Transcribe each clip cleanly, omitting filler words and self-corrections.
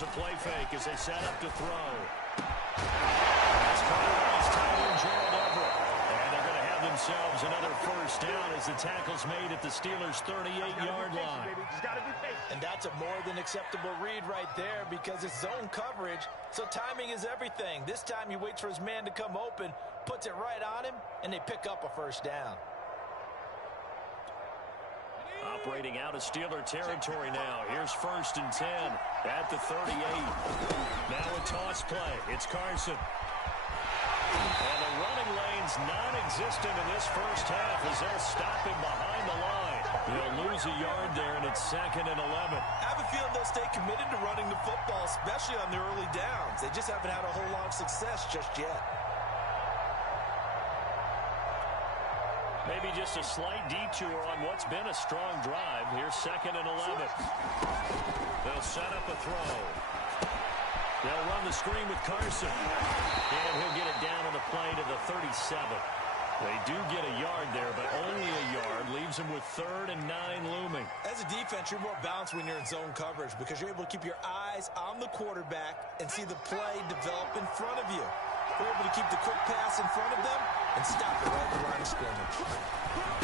Here's a play fake as they set up to throw. That's Conway's tight end, Gerald Everett. And they're going to have themselves another first down as the tackle's made at the Steelers' 38-yard line. And that's a more than acceptable read right there because it's zone coverage, so timing is everything. This time he waits for his man to come open, puts it right on him, and they pick up a first down. Operating out of Steeler territory now. Here's 1st and 10 at the 38. Now a toss play. It's Carson. And the running lane's non-existent in this first half as they'll stop him behind the line. He'll lose a yard there, and it's 2nd and 11. I have a feeling they'll stay committed to running the football, especially on the early downs. They just haven't had a whole lot of success just yet. Maybe just a slight detour on what's been a strong drive. Here's 2nd and 11. They'll set up a throw. They'll run the screen with Carson. And he'll get it down on the play to the 37. They do get a yard there, but only a yard. Leaves them with 3rd and 9 looming. As a defense, you're more balanced when you're in zone coverage because you're able to keep your eyes on the quarterback and see the play develop in front of you. We're able to keep the quick pass in front of them and stop it right at the line of scrimmage.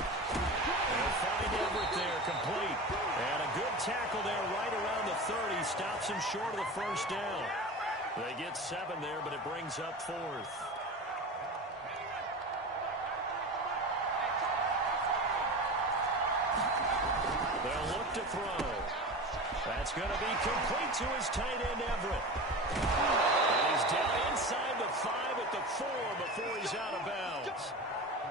They'll find Everett there, complete. And a good tackle there right around the 30. Stops him short of the first down. They get 7 there, but it brings up 4th. They'll look to throw. That's going to be complete to his tight end, Everett. And he's down inside the 5 at the 4 before he's out of bounds.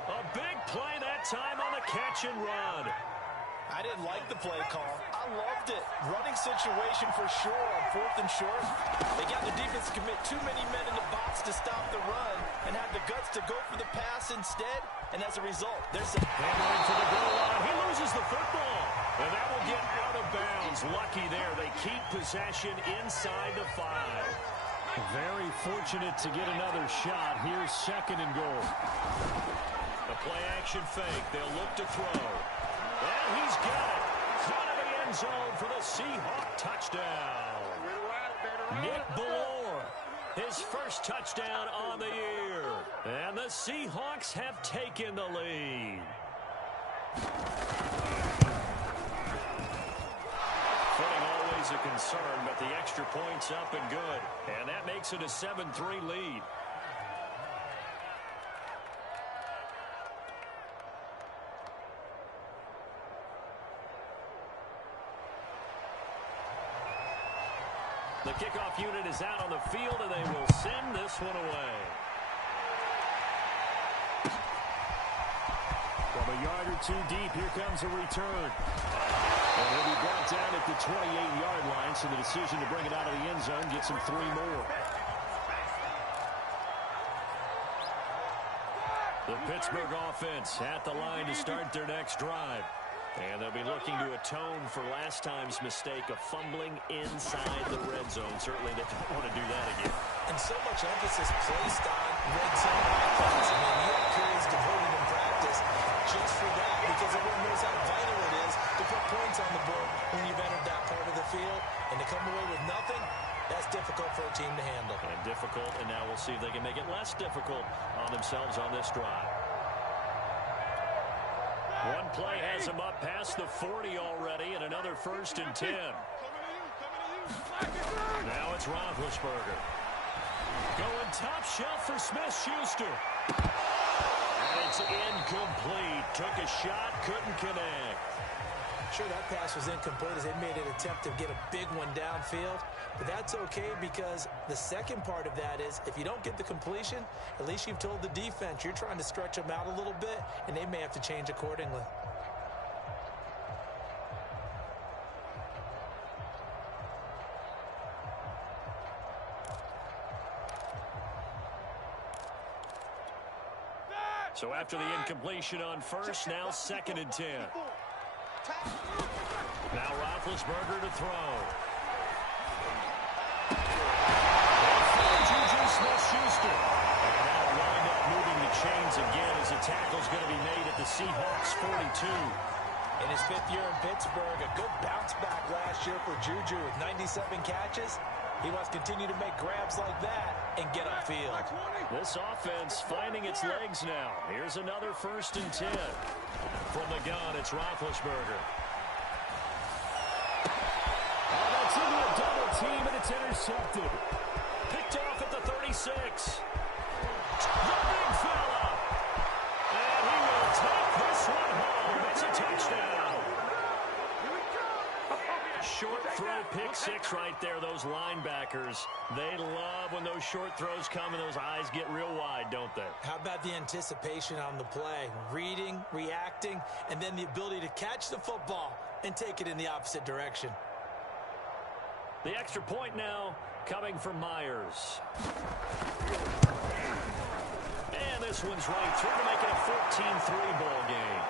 A big play that time on the catch and run. I didn't like the play call. I loved it. Running situation for sure on 4th and short. They got the defense to commit too many men in the box to stop the run and had the guts to go for the pass instead. And as a result, there's a hammering to the goal line. He loses the football. And that will get out of bounds. Lucky there. They keep possession inside the 5. Very fortunate to get another shot. Here's 2nd and goal. A play-action fake. They'll look to throw. And he's got it. Front of the end zone for the Seahawk touchdown. Nick Ballore, his first touchdown on the year. And the Seahawks have taken the lead. Footing always a concern, but the extra point's up and good. And that makes it a 7-3 lead. The kickoff unit is out on the field, and they will send this one away. From a yard or 2 deep, here comes a return. And he'll be brought down at the 28-yard line, so the decision to bring it out of the end zone gets him 3 more. The Pittsburgh offense at the line to start their next drive. And they'll be looking to atone for last time's mistake of fumbling inside the red zone. Certainly they don't want to do that again. And so much emphasis placed on red zone offense. I mean, you have periods devoted in practice just for that because everyone knows how vital it is to put points on the board when you've entered that part of the field. And to come away with nothing, that's difficult for a team to handle. And difficult, and now we'll see if they can make it less difficult on themselves on this drive. One play has him up past the 40 already, and another 1st and 10. Now it's Roethlisberger. Going top shelf for Smith-Schuster. And it's incomplete. Took a shot, couldn't connect. Sure, that pass was incomplete as they made an attempt to get a big one downfield. But that's okay because the second part of that is if you don't get the completion, at least you've told the defense you're trying to stretch them out a little bit, and they may have to change accordingly. So after the incompletion on 1st, now 2nd and 10. Now Roethlisberger to throw. Juju Smith-Schuster. And now wind up moving the chains again as the tackle's going to be made at the Seahawks 42. In his 5th year in Pittsburgh, a good bounce back last year for Juju with 97 catches. He wants to continue to make grabs like that and get upfield. This offense finding its legs now. Here's another 1st and 10. From the gun, it's Roethlisberger. Oh, that's into a double team, and it's intercepted. Picked off at the 36. The big fella. And he will take this one home. It's a touchdown. Short throw, pick 6 right there. Those linebackers, they love when those short throws come and those eyes get real wide, don't they? How about the anticipation on the play? Reading, reacting, and then the ability to catch the football and take it in the opposite direction. The extra point now coming from Myers. And this one's right through to make it a 14-3 ball game.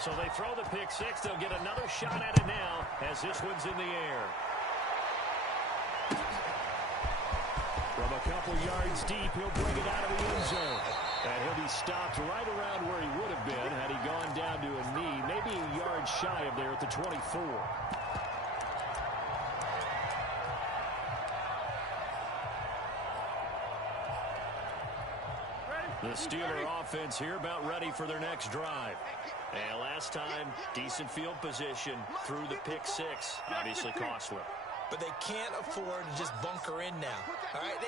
So they throw the pick 6. They'll get another shot at it now as this one's in the air. From a couple yards deep, he'll bring it out of the end zone. And he'll be stopped right around where he would have been had he gone down to a knee, maybe a yard shy of there at the 24. The Steeler offense here about ready for their next drive. And last time, decent field position through the pick 6. Obviously costly. But they can't afford to just bunker in now. All right,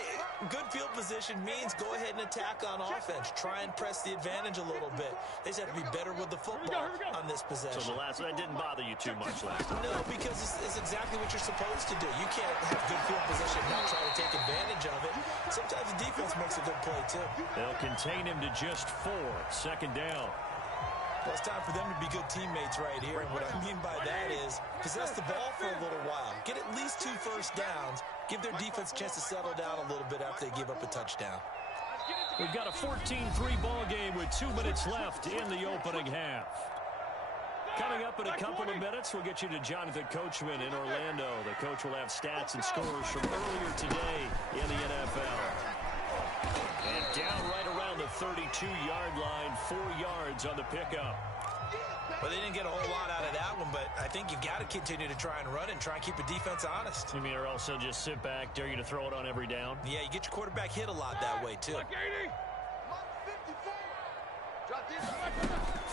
good field position means go ahead and attack on offense. Try and press the advantage a little bit. They just have to be better with the football on this possession. So the last that didn't bother you too much last time. No, because it's exactly what you're supposed to do. You can't have good field position and not try to take advantage of it. Sometimes the defense makes a good play, too. They'll contain him to just 4. 2nd down. Well, it's time for them to be good teammates right here. And what I mean by that is possess the ball for a little while. Get at least 2 first downs. Give their defense a chance to settle down a little bit after they give up a touchdown. We've got a 14-3 ball game with 2 minutes left in the opening half. Coming up in a couple of minutes, we'll get you to Jonathan Coachman in Orlando. The coach will have stats and scores from earlier today in the NFL. And down right around the 32-yard line, 4 yards on the pickup. Well, they didn't get a whole lot out of that one, but I think you've got to continue to try and run and try and keep the defense honest. You mean, or also just sit back, dare you to throw it on every down? Yeah, you get your quarterback hit a lot that way, too.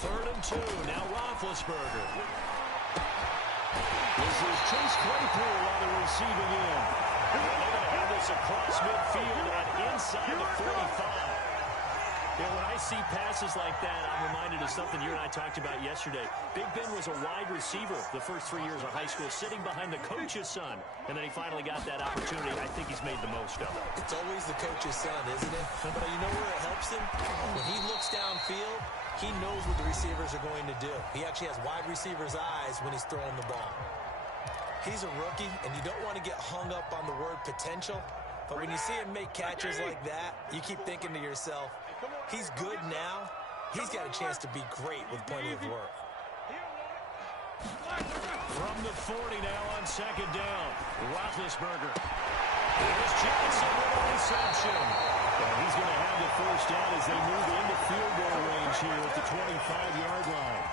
3rd and 2, now Roethlisberger. This is Chase Claypool on the receiving end. And they're going to have this across midfield and inside the 45. Yeah, when I see passes like that, I'm reminded of something you and I talked about yesterday. Big Ben was a wide receiver the first 3 years of high school, sitting behind the coach's son. And then he finally got that opportunity. I think he's made the most of it. It's always the coach's son, isn't it? But you know where it helps him? When he looks downfield, he knows what the receivers are going to do. He actually has wide receivers' eyes when he's throwing the ball. He's a rookie, and you don't want to get hung up on the word potential. But when you see him make catches like that, you keep thinking to yourself, he's good now. He's got a chance to be great with plenty of work. From the 40 now on 2nd down, Roethlisberger. Here's Johnson with a reception. And he's going to have the 1st down as they move into field goal range here at the 25-yard line.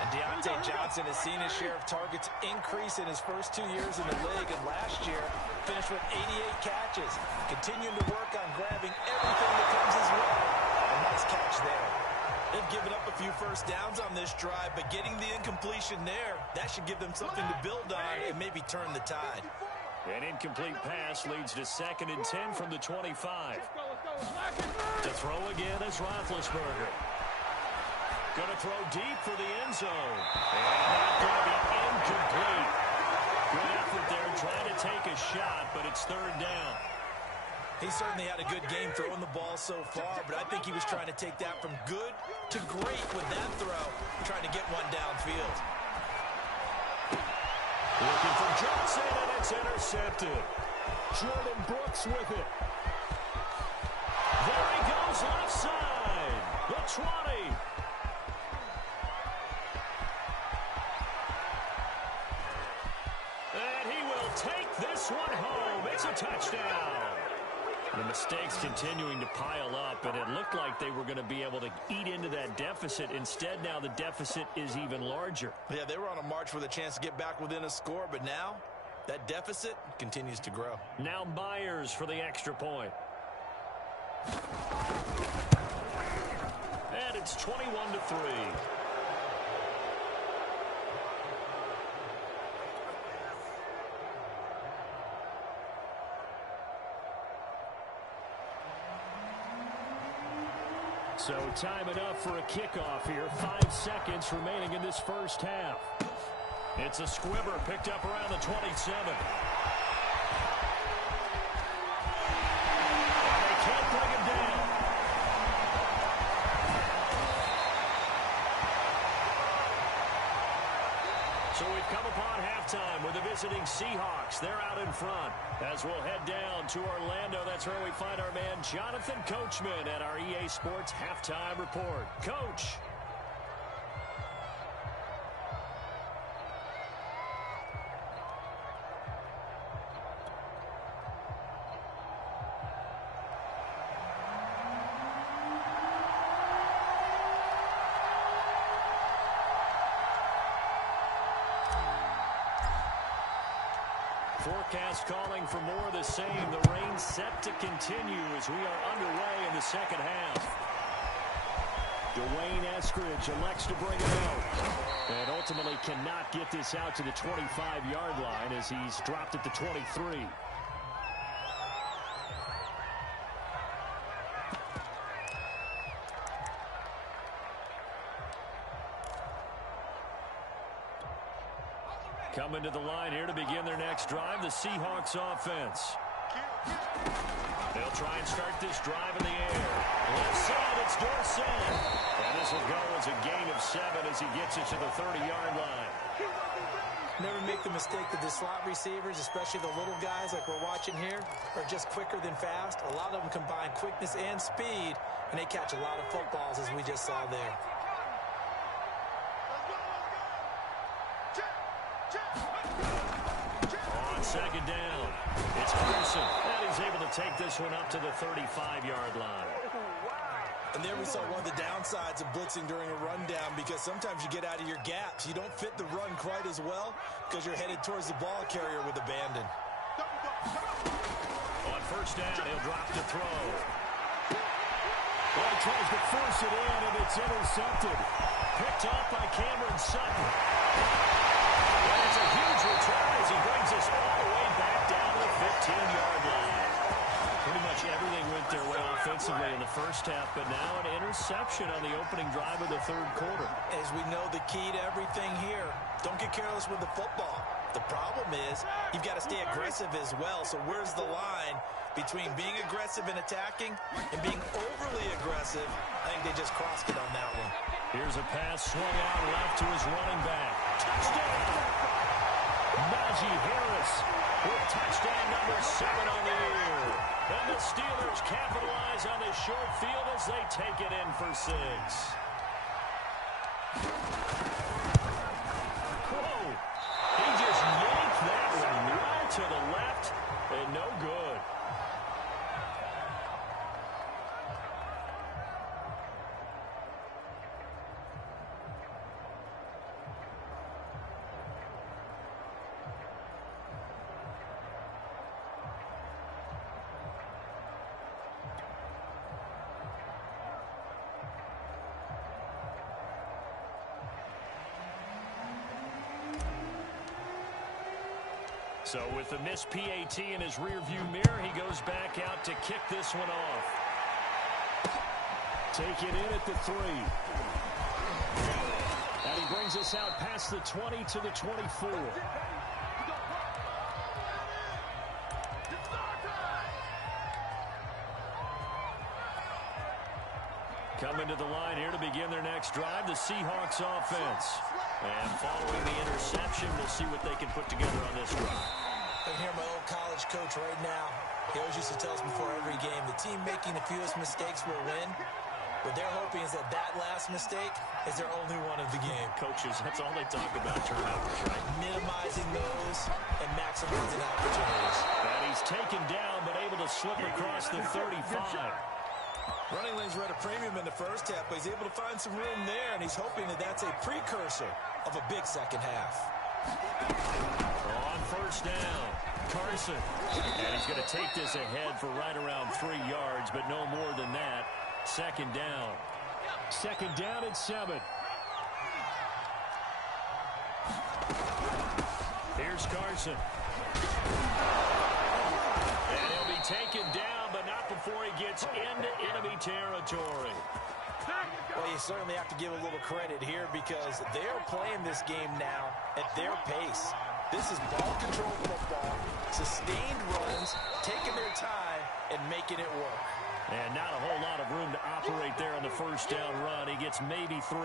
And Deontay Johnson has seen his share of targets increase in his first 2 years in the league, and last year finished with 88 catches. Continuing to work on grabbing everything that comes his way. A nice catch there. They've given up a few first downs on this drive, but getting the incompletion there, that should give them something to build on and maybe turn the tide. An incomplete pass leads to 2nd and 10 from the 25. To throw again is Roethlisberger. Going to throw deep for the end zone. And that's going to be incomplete. Good effort there trying to take a shot, but it's 3rd down. He certainly had a good game throwing the ball so far, but I think he was trying to take that from good to great with that throw, trying to get one downfield. Looking for Johnson, and it's intercepted. Jordan Brooks with it. There he goes left side. The 20. And he will take this one home. It's a touchdown. The mistakes continuing to pile up, and it looked looked like they were going to be able to eat into that deficit. Instead, now the deficit is even larger. Yeah, they were on a march with a chance to get back within a score, but now that deficit continues to grow. Now Myers for the extra point. And it's 21-3. So time enough for a kickoff here. 5 seconds remaining in this first half. It's a squibber picked up around the 27. And they can't bring him down. So we've come upon halftime with the visiting Seahawks. They're out in front. As we'll head down to Orlando, that's where we find our man Jonathan Coachman at our EA Sports Halftime Report. Coach. Forecast calling for more of the same. The rain set to continue as we are underway in the second half. Dwayne Eskridge elects to bring it out. And ultimately cannot get this out to the 25-yard line as he's dropped at the 23. Coming to the line here to begin their next drive, the Seahawks offense. They'll try and start this drive in the air. Left side, it's Dorsett. And this will go as a gain of 7 as he gets it to the 30-yard line. Never make the mistake that the slot receivers, especially the little guys like we're watching here, are just quicker than fast. A lot of them combine quickness and speed, and they catch a lot of footballs as we just saw there. On second down, it's Carson, and he's able to take this one up to the 35-yard line. And there we saw one of the downsides of blitzing during a rundown, because sometimes you get out of your gaps. You don't fit the run quite as well because you're headed towards the ball carrier with abandon. On first down, he'll drop to throw. Well, he tries to force it in, and it's intercepted. Picked up by Cameron Sutton. And it's a huge return as he brings us all the way back down to the 15-yard line. Pretty much everything went their way offensively in the first half, but now an interception on the opening drive of the third quarter. As we know, the key to everything here, don't get careless with the football. The problem is you've got to stay aggressive as well. So where's the line between being aggressive and attacking and being overly aggressive? I think they just crossed it on that one. Here's a pass swung out left to his running back. Touchdown! Najee Harris with touchdown number 7 on the year. And the Steelers capitalize on this short field as they take it in for 6. Whoa! He just yanked that one well to the left and no good. So with the missed PAT in his rearview mirror, he goes back out to kick this one off. Take it in at the 3. And he brings us out past the 20 to the 24. Coming to the line here to begin their next drive, the Seahawks offense. And following the interception, we'll see what they can put together on this drive. I can hear my old college coach right now. He always used to tell us before every game, the team making the fewest mistakes will win. What they're hoping is that that last mistake is their only one of the game. Coaches, that's all they talk about, turnovers, right? Minimizing those and maximizing opportunities. And he's taken down but able to slip across the 35. Running lanes were at a premium in the first half, but he's able to find some room there, and he's hoping that that's a precursor of a big second half. On first down, Carson. And he's going to take this ahead for right around 3 yards, but no more than that. Second down. Second down and 7. Here's Carson. And he'll be taken down, but not before he gets into enemy territory. Well, you certainly have to give a little credit here because they're playing this game now at their pace. This is ball control football, sustained runs, taking their time, and making it work. And not a whole lot of room to operate there on the first down run. He gets maybe 3.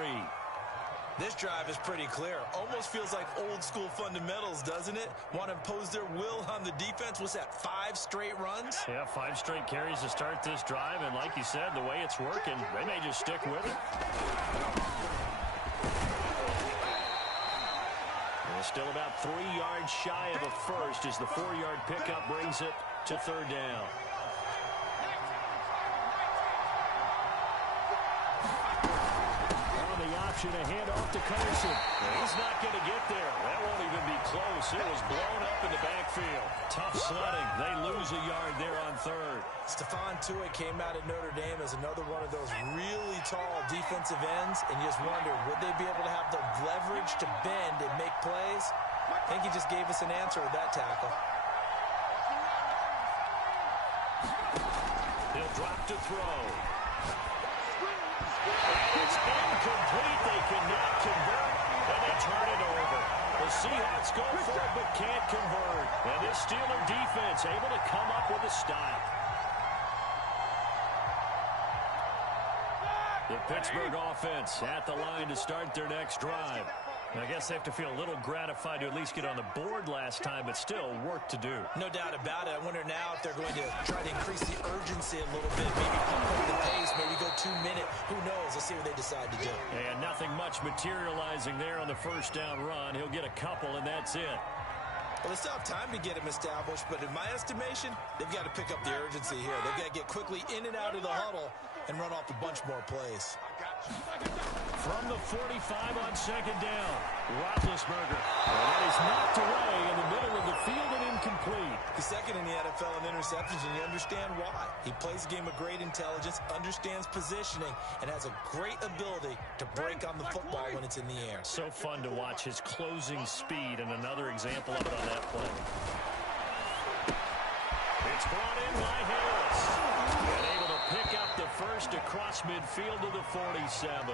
This drive is pretty clear. Almost feels like old school fundamentals, doesn't it? Want to impose their will on the defense. What's that, 5 straight runs? Yeah, 5 straight carries to start this drive. And like you said, the way it's working, they may just stick with it. They're still about 3 yards shy of a first as the 4-yard pickup brings it to third down. To hand off to Carson. He's not going to get there. That won't even be close. It was blown up in the backfield. Tough sledding. They lose a yard there on third. Stephon Tuitt came out at Notre Dame as another one of those really tall defensive ends, and you just wonder, would they be able to have the leverage to bend and make plays? I think he just gave us an answer with that tackle. He'll drop to throw. And it's incomplete. They cannot convert, and they turn it over. The Seahawks go for it, but can't convert. And this Steeler defense able to come up with a stop. The Pittsburgh offense at the line to start their next drive. I guess they have to feel a little gratified to at least get on the board last time, but still work to do. No doubt about it. I wonder now if they're going to try to increase the urgency a little bit, maybe pump up the pace, maybe go 2-minute. Who knows? Let's see what they decide to do. And nothing much materializing there on the first down run. He'll get a couple, and that's it. Well, they still have time to get him established, but in my estimation, they've got to pick up the urgency here. They've got to get quickly in and out of the huddle and run off a bunch more plays. From the 45 on second down, Roethlisberger. And he's knocked away in the middle of the field and incomplete. He's second in the NFL in interceptions, and you understand why. He plays a game of great intelligence, understands positioning, and has a great ability to break on the football when it's in the air. So fun to watch his closing speed, and another example of it on that play. It's brought in by Harris. And able to pick up the first across midfield to the 47.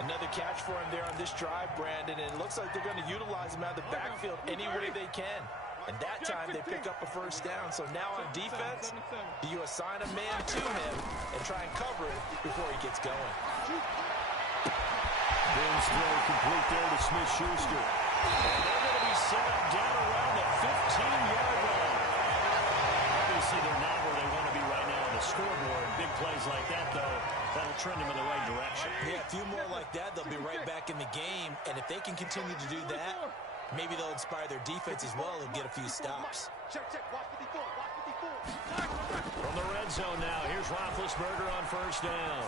Another catch for him there on this drive, Brandon, and it looks like they're going to utilize him out of the backfield any way they can. And that time they pick up a first down. So now on defense, do you assign a man to him and try and cover it before he gets going? Ben's throw complete there to Smith-Schuster. And they're going to be set up down around the 15-yard line. Obviously, they're not where they want to be right now on the scoreboard. Big plays like that, though, that'll trend them in the right direction. Yeah, a few more like that, they'll be right back in the game. And if they can continue to do that, maybe they'll inspire their defense as well and get a few stops. From the red zone now, here's Roethlisberger on first down.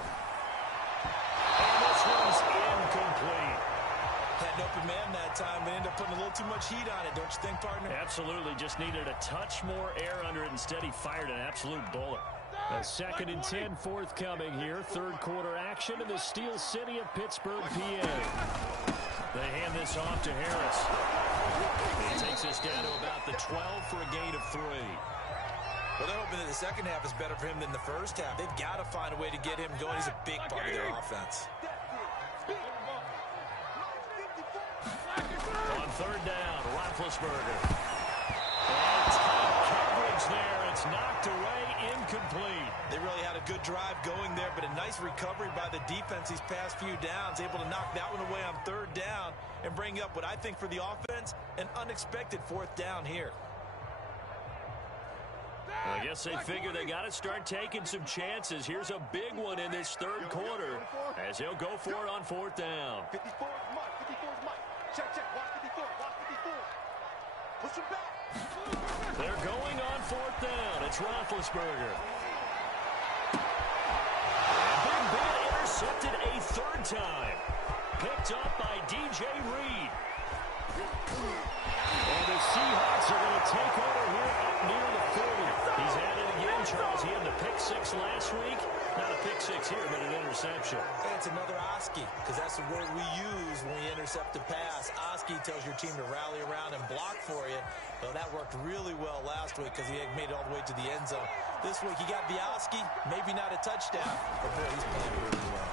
And this one's incomplete. Had an open man that time, but ended up putting a little too much heat on it, don't you think, partner? Absolutely. Just needed a touch more air under it. Instead, he fired an absolute bullet. A 2nd and 10 forthcoming here. Third quarter action in the Steel City of Pittsburgh, PA. They hand this off to Harris. He takes us down to about the 12 for a gain of 3. Well, they're hoping that the second half is better for him than the first half. They've got to find a way to get him going. He's a big part of their offense. On third down, Roethlisberger. And tight coverage there. It's knocked away, incomplete. They really had a good drive going there, but a nice recovery by the defense these past few downs, able to knock that one away on third down and bring up what I think for the offense, an unexpected 4th down here. Well, I guess they figure they got to start taking some chances. Here's a big one in this third quarter as he'll go for it on 4th down. 54 is Mike. 54 is Mike. Check, watch 54, watch 54. Push him back. They're going on 4th down. It's Roethlisberger. time. Picked up by DJ Reed. And the Seahawks are going to take over here up near the 40. He's at it again, Charles. He had the pick six last week. Not a pick six here, but an interception. And it's another Oski, because that's the word we use when we intercept a pass. Oski tells your team to rally around and block for you. Well, that worked really well last week because he had made it all the way to the end zone. This week he got the Oski, maybe not a touchdown, but boy, he's playing really well.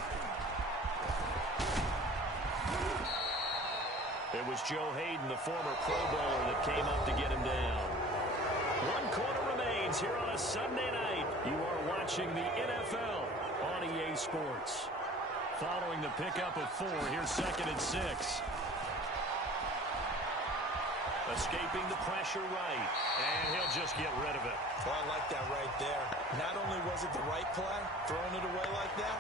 It was Joe Hayden, the former Pro Bowler, that came up to get him down. 1 quarter remains here on a Sunday night. You are watching the NFL on EA Sports. Following the pickup of 4, here's 2nd and 6. Escaping the pressure right, and he'll just get rid of it. Well, I like that right there. Not only was it the right play, throwing it away like that,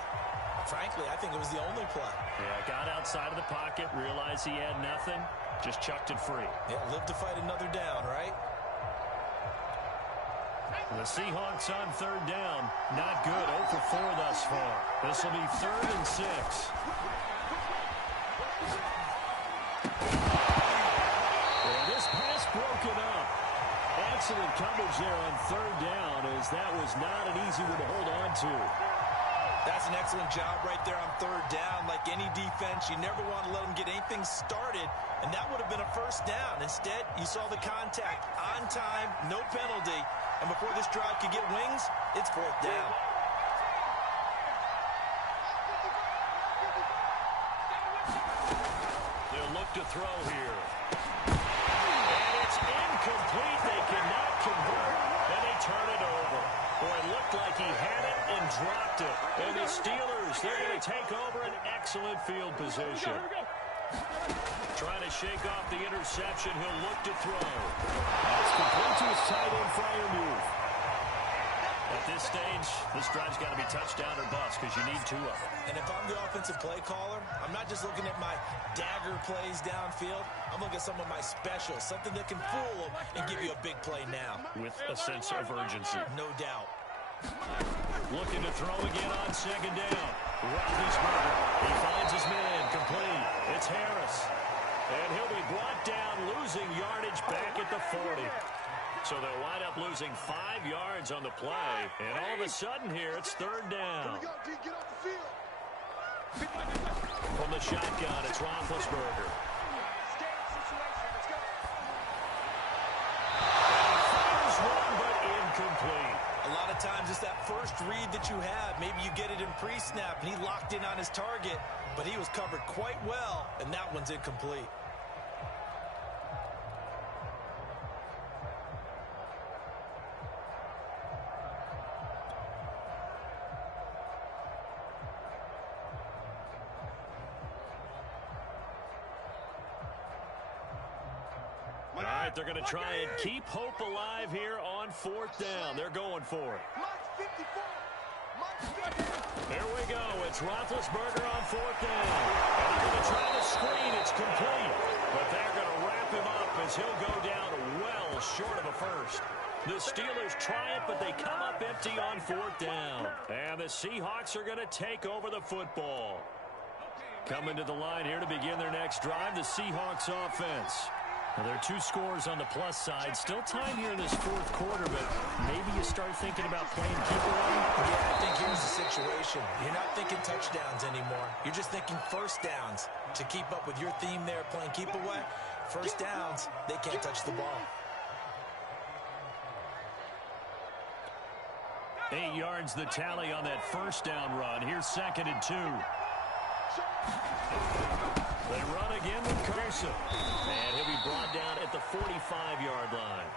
frankly, I think it was the only play. Yeah, got outside of the pocket, realized he had nothing, just chucked it free. Yeah, live to fight another down, right? The Seahawks on 3rd down. Not good. 0 for 4 thus far. This will be 3rd and 6. And this pass broken up. Excellent coverage there on 3rd down, as that was not an easy one to hold on to. That's an excellent job right there on 3rd down. Like any defense, you never want to let them get anything started, and that would have been a 1st down. Instead, you saw the contact on time, no penalty, and before this drive could get wings, it's 4th down. They'll look to throw here. And it's incomplete. They cannot convert, and they turn it over. Boy, it looked like he had it and dropped it. And the Steelers, they're going to take over an excellent field position. Trying to shake off the interception. He'll look to throw. That's complete to his tight end Freiermuth. At this stage, this drive's got to be touchdown or bust because you need 2 of them. And if I'm the offensive play caller, I'm not just looking at my dagger plays downfield. I'm looking at some of my specials, something that can fool them and give you a big play now. With a sense of urgency. No doubt. Looking to throw again on 2nd down. Roethlisberger, he finds his man, complete. It's Harris. And he'll be brought down, losing yardage back at the 40. So they'll wind up losing 5 yards on the play. And all of a sudden here, it's 3rd down. From the shotgun, it's Roethlisberger. Fires one, but incomplete. A lot of times it's that first read that you have. Maybe you get it in pre-snap, and he locked in on his target, but he was covered quite well, and that one's incomplete. They're going to try and keep hope alive here on 4th down. They're going for it. There we go. It's Roethlisberger on 4th down. And they're going to try the screen. It's complete. But they're going to wrap him up as he'll go down well short of a first. The Steelers try it, but they come up empty on 4th down. And the Seahawks are going to take over the football. Coming to the line here to begin their next drive, the Seahawks offense. Well, there are 2 scores on the plus side. Still time here in this 4th quarter, but maybe you start thinking about playing keep away. Yeah, I think here's the situation. You're not thinking touchdowns anymore. You're just thinking 1st downs to keep up with your theme there, playing keep away. 1st downs, they can't touch the ball. 8 yards the tally on that 1st down run. Here's 2nd and 2. They run again with Carson. And he'll be brought down at the 45-yard line.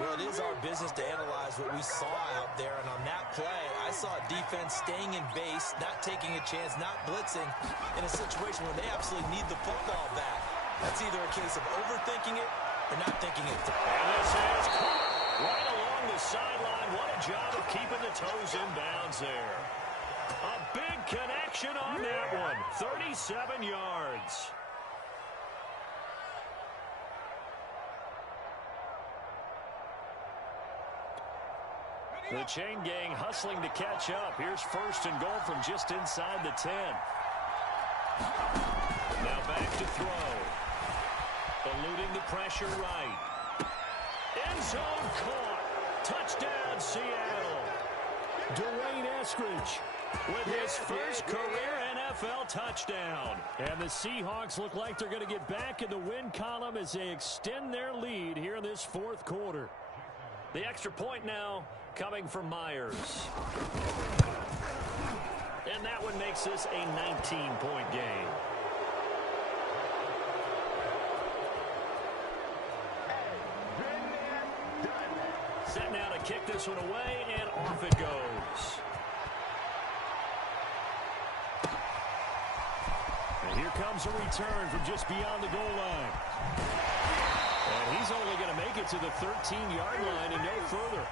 Well, it is our business to analyze what we saw out there. And on that play, I saw a defense staying in base, not taking a chance, not blitzing, in a situation where they absolutely need the football back. That's either a case of overthinking it or not thinking it through. And this is caught right along the sideline. What a job of keeping the toes in bounds there. A big connection on that one. 37 yards. The chain gang hustling to catch up. Here's 1st and goal from just inside the 10. Now back to throw. Eluding the pressure right. End zone caught. Touchdown, Seattle. Dwayne Eskridge with his first career NFL touchdown. And the Seahawks look like they're going to get back in the win column as they extend their lead here in this fourth quarter. The extra point now coming from Myers. And that one makes this a 19-point game. Set now to kick this one away, and off it goes. And here comes a return from just beyond the goal line. And he's only going to make it to the 13-yard line and no further.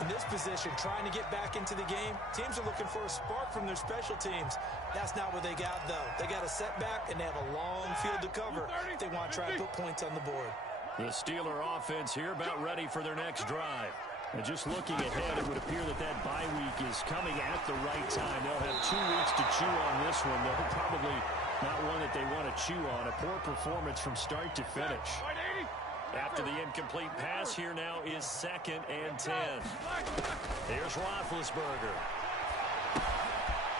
In this position, trying to get back into the game, teams are looking for a spark from their special teams. That's not what they got, though. They got a setback, and they have a long field to cover if they want to try to put points on the board. The Steeler offense here about ready for their next drive. And just looking ahead, it would appear that that bye week is coming at the right time. They'll have 2 weeks to chew on this one, though probably not one that they want to chew on. A poor performance from start to finish. After the incomplete pass, here now is 2nd and 10. Here's Roethlisberger.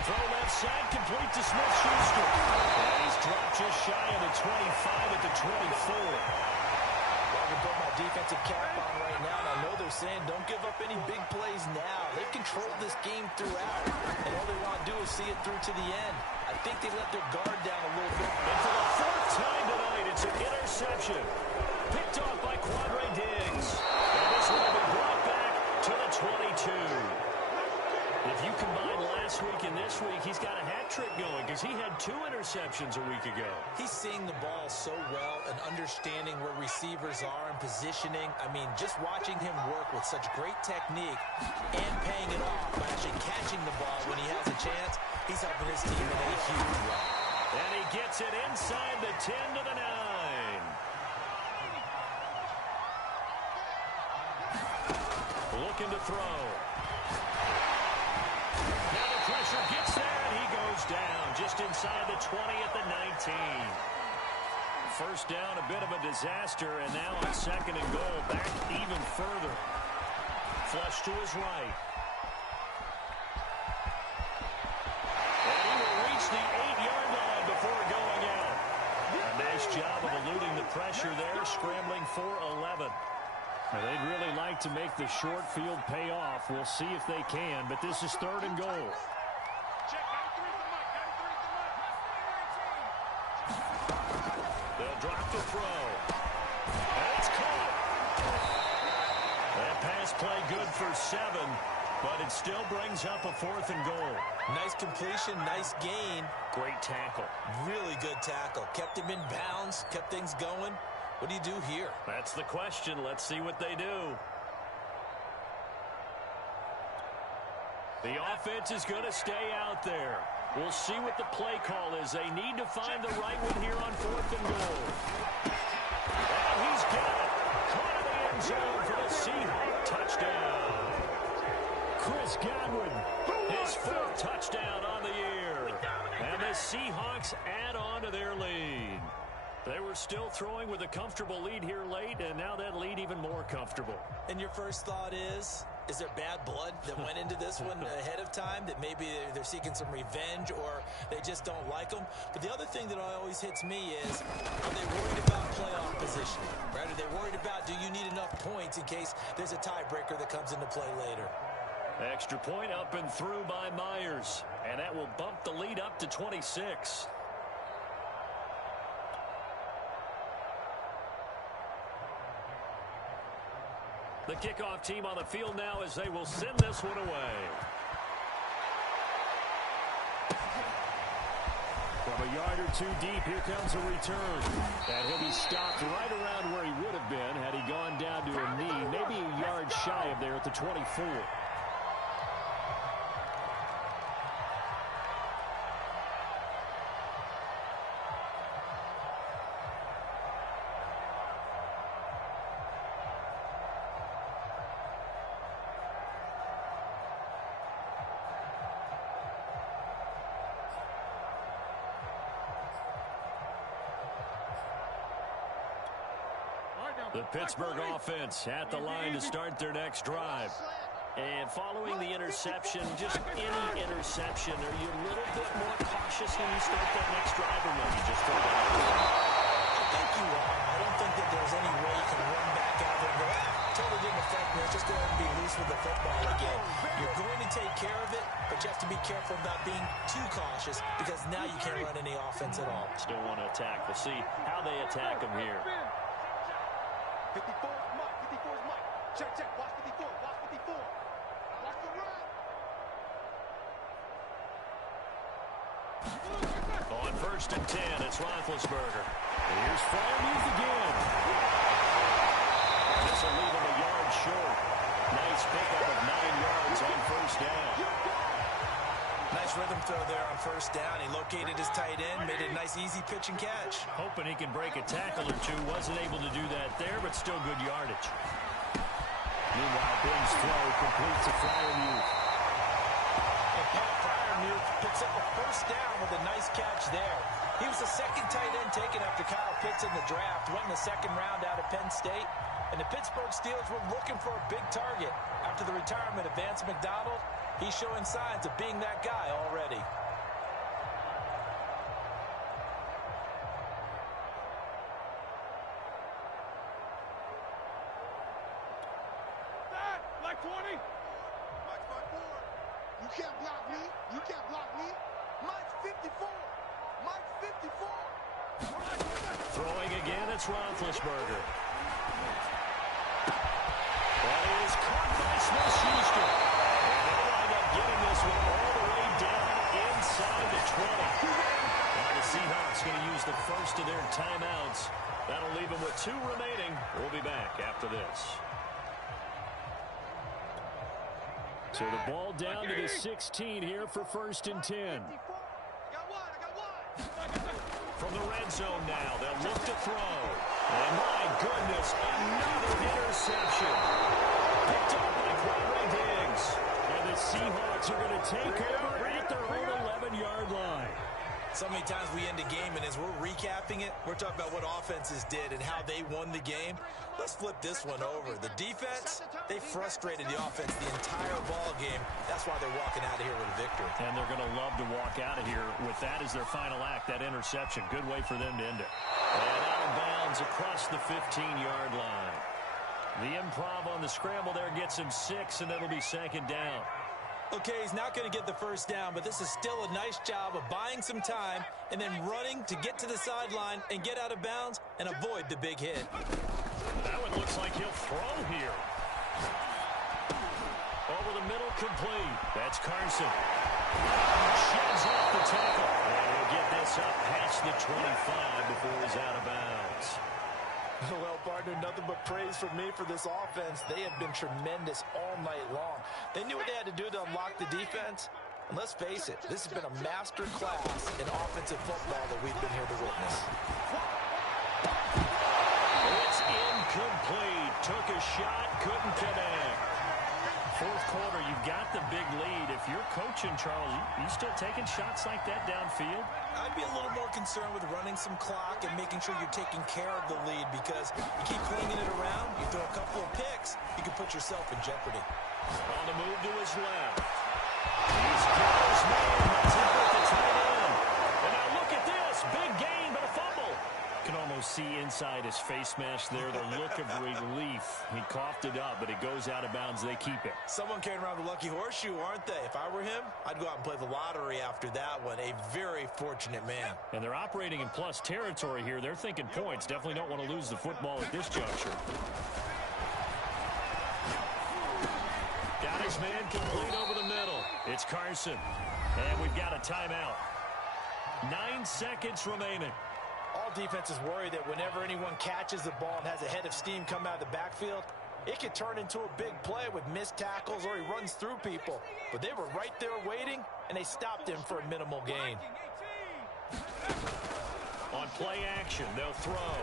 Throw left side, complete to Smith-Schuster. And he's dropped just shy of the 25 at the 24. I can put my defensive cap on right now, and I know they're saying don't give up any big plays now. They've controlled this game throughout, and all they want to do is see it through to the end. I think they let their guard down a little bit. And for the 4th time tonight, it's an interception. Picked off by Quandre Diggs. And this one will be brought back to the 22. If you combine last week and this week, he's got a hat trick going because he had 2 interceptions a week ago. He's seeing the ball so well and understanding where receivers are and positioning. I mean, just watching him work with such great technique and paying it off by actually catching the ball when he has a chance, he's helping his team in a huge way. And he gets it inside the 10 to the 9. Looking to throw. Now the pressure gets there, and he goes down just inside the 20 at the 19. First down, a bit of a disaster, and now on 2nd and goal, back even further. Flush to his right. And he will reach the 8-yard line before going out. A nice job of eluding the pressure there, scrambling for 11. Now, they'd really like to make the short field pay off. We'll see if they can, but this is 3rd and goal. They'll drop the throw. And it's caught. That pass play good for 7, but it still brings up a 4th and goal. Nice completion, nice gain. Great tackle. Really good tackle. Kept him in bounds, kept things going. What do you do here? That's the question. Let's see what they do. The offense is going to stay out there. We'll see what the play call is. They need to find the right one here on 4th and goal. And he's got it. Caught in the end zone for the Seahawks touchdown. Chris Godwin, his 4th touchdown on the year. And the Seahawks add on to their lead. They were still throwing with a comfortable lead here late, and now that lead even more comfortable. And your first thought is there bad blood that went into this one ahead of time, that maybe they're seeking some revenge or they just don't like them? But the other thing that always hits me is, are they worried about playoff positioning? Right? Are they worried about, do you need enough points in case there's a tiebreaker that comes into play later? Extra point up and through by Myers, and that will bump the lead up to 26. The kickoff team on the field now as they will send this one away. From a yard or 2 deep, here comes a return. And he'll be stopped right around where he would have been had he gone down to a knee, maybe a yard shy of there at the 24. The Pittsburgh offense at the line to start their next drive. And following the interception, just any interception, are you a little bit more cautious when you start that next drive, or no? You just throw it out? I think you are. I don't think that there's any way you can run back out there and go, totally didn't affect me. Let's just go ahead and be loose with the football again. You're going to take care of it, but you have to be careful about being too cautious because now you can't run any offense at all. Still want to attack. We'll see how they attack them here. 54 is Mike. 54 is Mike. Check, check. Watch 54. Watch 54. Watch the run. On 1st and 10, it's Roethlisberger. Here's Freiermuth again. This will leave him a yard short. Nice pickup of 9 yards on 1st down. Nice rhythm throw there on 1st down. He located his tight end, made it a nice easy pitch and catch. Hoping he can break a tackle or two. Wasn't able to do that there, but still good yardage. Meanwhile, Ben's throw completes a Freiermuth. And Pat Freiermuth picks up a 1st down with a nice catch there. He was the second tight end taken after Kyle Pitts in the draft. Went in the 2nd round out of Penn State. And the Pittsburgh Steelers were looking for a big target. After the retirement of Vance McDonald, he's showing signs of being that guy already. Like 20. Mike's 54. You can't block me. You can't block me. Mike's 54. Mike's 54. Throwing again, it's Roethlisberger. That is caught by Smith-Schuster. And they wind up getting this one all the way down inside the 20. Now the Seahawks going to use the first of their timeouts. That'll leave them with 2 remaining. We'll be back after this. So the ball down to the 16 here for 1st and 10. From the red zone now, they'll look to throw. And my goodness, another interception. Picked up by Quadri Diggs. And the Seahawks are going to take over at their own 11-yard line. So many times we end a game, and as we're recapping it, we're talking about what offenses did and how they won the game. Let's flip this one over. The defense, they frustrated the offense the entire ball game. That's why they're walking out of here with a victory. And they're going to love to walk out of here with that as their final act, that interception. Good way for them to end it. And out of bounds across the 15-yard line. The improv on the scramble there gets him 6, and it'll be 2nd down. Okay, he's not going to get the 1st down, but this is still a nice job of buying some time and then running to get to the sideline and get out of bounds and avoid the big hit. That one looks like he'll throw here. Over the middle, complete. That's Carson. Sheds off the tackle. And he'll get this up past the 25 before he's out of bounds. Well, partner, nothing but praise from me for this offense. They have been tremendous all night long. They knew what they had to do to unlock the defense. And let's face it, this has been a master class in offensive football that we've been here to witness. It's incomplete. Took a shot, couldn't connect. 4th quarter, you've got the big lead. If you're coaching, Charles, you still taking shots like that downfield? I'd be a little more concerned with running some clock and making sure you're taking care of the lead, because you keep flinging it around, you throw a couple of picks, you can put yourself in jeopardy. On the move to his left. He's got his man. That's it with the tight end. And now look at this. Big gain, but a fumble. You can almost see inside his face mask there the look of relief. He coughed it up, but it goes out of bounds. They keep it. Someone carrying around the lucky horseshoe, aren't they? If I were him, I'd go out and play the lottery after that one. A very fortunate man. And they're operating in plus territory here. They're thinking points. Definitely don't want to lose the football at this juncture. Got his man complete over the middle. It's Carson. And we've got a timeout. 9 seconds remaining. All defenses worry that whenever anyone catches the ball and has a head of steam come out of the backfield, it could turn into a big play with missed tackles or he runs through people. But they were right there waiting, and they stopped him for a minimal gain. On play action, they'll throw.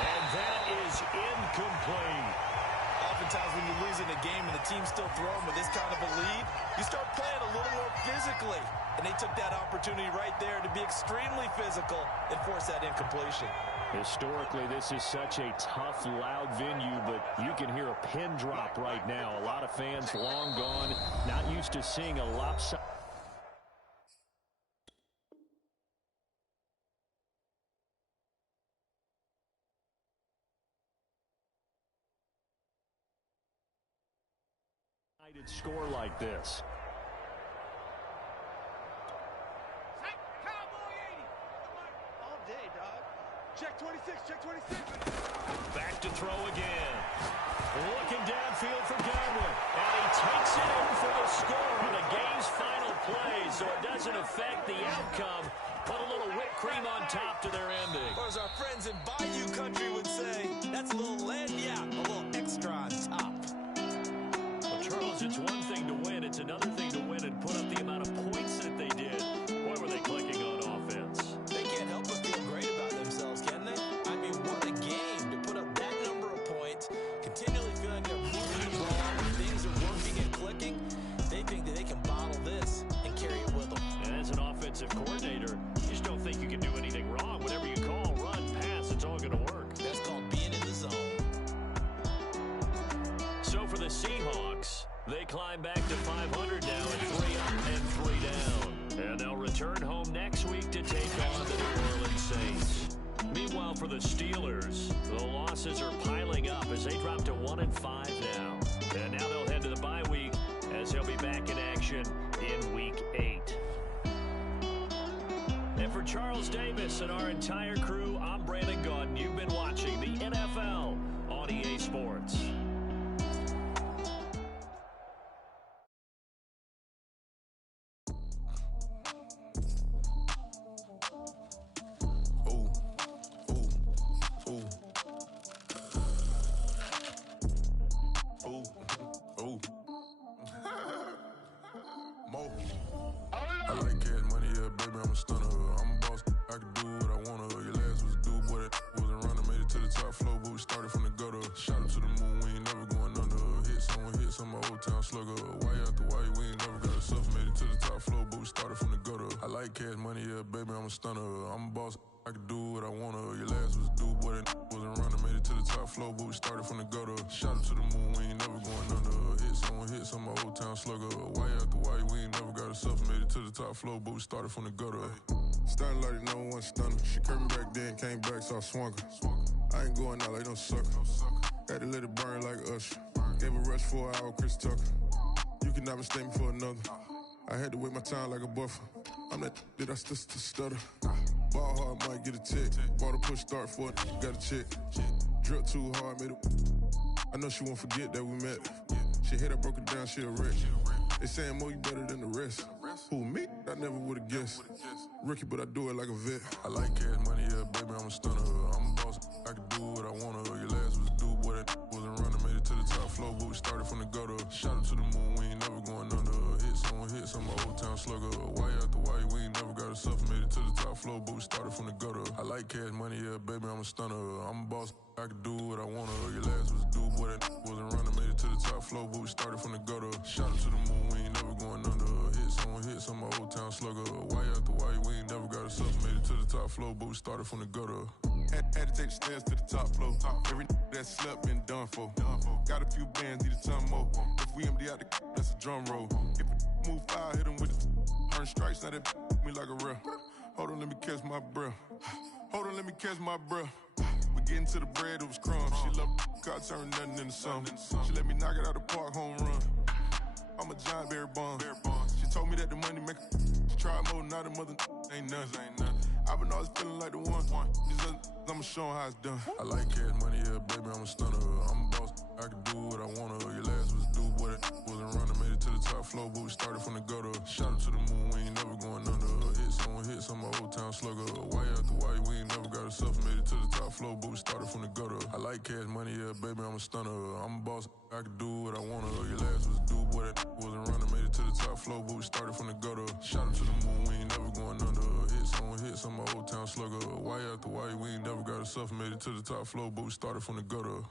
And that is incomplete. Oftentimes when you're losing a game and the team's still throwing with this kind of a lead, you start playing a little more physically. And they took that opportunity right there to be extremely physical and force that incompletion. Historically, this is such a tough, loud venue, but you can hear a pin drop right now. A lot of fans long gone, not used to seeing a lopsided. Score like this. All day, dog. Check 26, check 26. Back to throw again. Looking downfield for Godwin. And he takes it in for the score on the game's final play, so it doesn't affect the outcome. Put a little whipped cream on top to their ending. Or as our friends in Bayou Country would say, that's a little lagniappe, a little extra on top. Charles, it's one thing to win. It's another thing to win and put up the amount of points that they did. Boy, were they clicking on offense. They can't help but feel great about themselves, can they? I mean, what a game to put up that number of points, continually feeling they're moving the ball, things are working and clicking. They think that they can bottle this and carry it with them. And as an offensive coordinator, you just don't think you can do anything wrong. Whatever you call, run, pass, it's all going to work. That's called being in the zone. So for the Seahawks, they climb back to 500 now at 3 up and 3 down. And they'll return home next week to take on the New Orleans Saints. Meanwhile, for the Steelers, the losses are piling up as they drop to 1-5 now. And now they'll head to the bye week as they'll be back in action in Week 8. And for Charles Davis and our entire crew, I'm Brandon Gaudin. You've been watching the NFL on EA Sports. I like cash money, yeah, baby, I'm a stunner. I'm a boss, I can do what I wanna. Your last was a dude, boy, that wasn't running. Made it to the top floor, but we started from the gutter. Shot up to the moon, we ain't never going under. Hit some old town slugger. Why after why, we ain't never got us up. Made it to the top floor, but we started from the gutter. I like cash money, yeah, baby, I'm a stunner. I'm a boss, I can do what I wanna. Your last was a dude, boy, that wasn't running. Made it to the top floor, but we started from the gutter. Shot up to the moon, we ain't never going under. Hit some old town slugger. Why after why, we ain't never got us up. Made it to the top floor, but we started from the gutter. Starting like no one stunner. She curved me back then, came back, so I swung her. I ain't going out like no sucker. Had to let it burn like Usher. Gave a rush for an hour, Chris Tucker. You can never mistake me for another. I had to wait my time like a buffer. I'm that I still stutter. Ball hard, might get a tick. Bought a push start for it, got a chick. Drip too hard, made it. I know she won't forget that we met. She hit, I broke it down, she a wreck. They saying, Mo, you better than the rest. Who, me? I never would've guessed. Rookie, but I do it like a vet. I like cash money, yeah, baby, I'm a stunner. I'm a boss, I can do what I wanna. Your last was a dude, boy, that wasn't running. Made it to the top floor, but we started from the gutter. Shot up to the moon, we ain't never going under. Hit some old town slugger. Why after why, we ain't never got us up. Made it to the top floor, but we started from the gutter. I like cash money, yeah, baby, I'm a stunner. I'm a boss, I can do what I wanna. Your last was a dude, boy, that wasn't running. Made it to the top floor, but we started from the gutter. Shot up to the moon, we ain't never going under. Hit some old town slugger. Why after why, we ain't never got us up. Made it to the top floor, but we started from the gutter. Had to take the stairs to the top floor. Every that slept been done for. Got a few bands, need a ton more. If we empty out the that's a drum roll. If it move fire, hit him with it. Earn strikes, now that me like a real. Hold on, let me catch my breath. Hold on, let me catch my breath. We getting to the bread, it was crumbs. She loved car, turned nothing into something. She let me knock it out the park, home run. I'm a giant Barry Bonds. She told me that the money make she tried more, not a mother ain't nothing. I've been always feeling like the one. These other I'ma show 'em how it's done. I like cash money, yeah, baby, I'm a stunner. I'm a boss, I can do what I wanna. Your last was a dude, boy, that wasn't running. Made it to the top floor, but we started from the gutter. Shot up to the moon, we ain't never going under. Hit some old town slugger. Why after why, we ain't never got us up. Made it to the top floor, but we started from the gutter. I like cash money, yeah, baby, I'm a stunner. I'm a boss, I can do what I wanna. Your last was a dude, boy, that wasn't running. Made it to the top floor, but we started from the gutter. Shot up to the moon, we ain't never going under. Hit some old town slugger. Why after why, we ain't never got us up. Made it to the top floor, but we started from the gutter.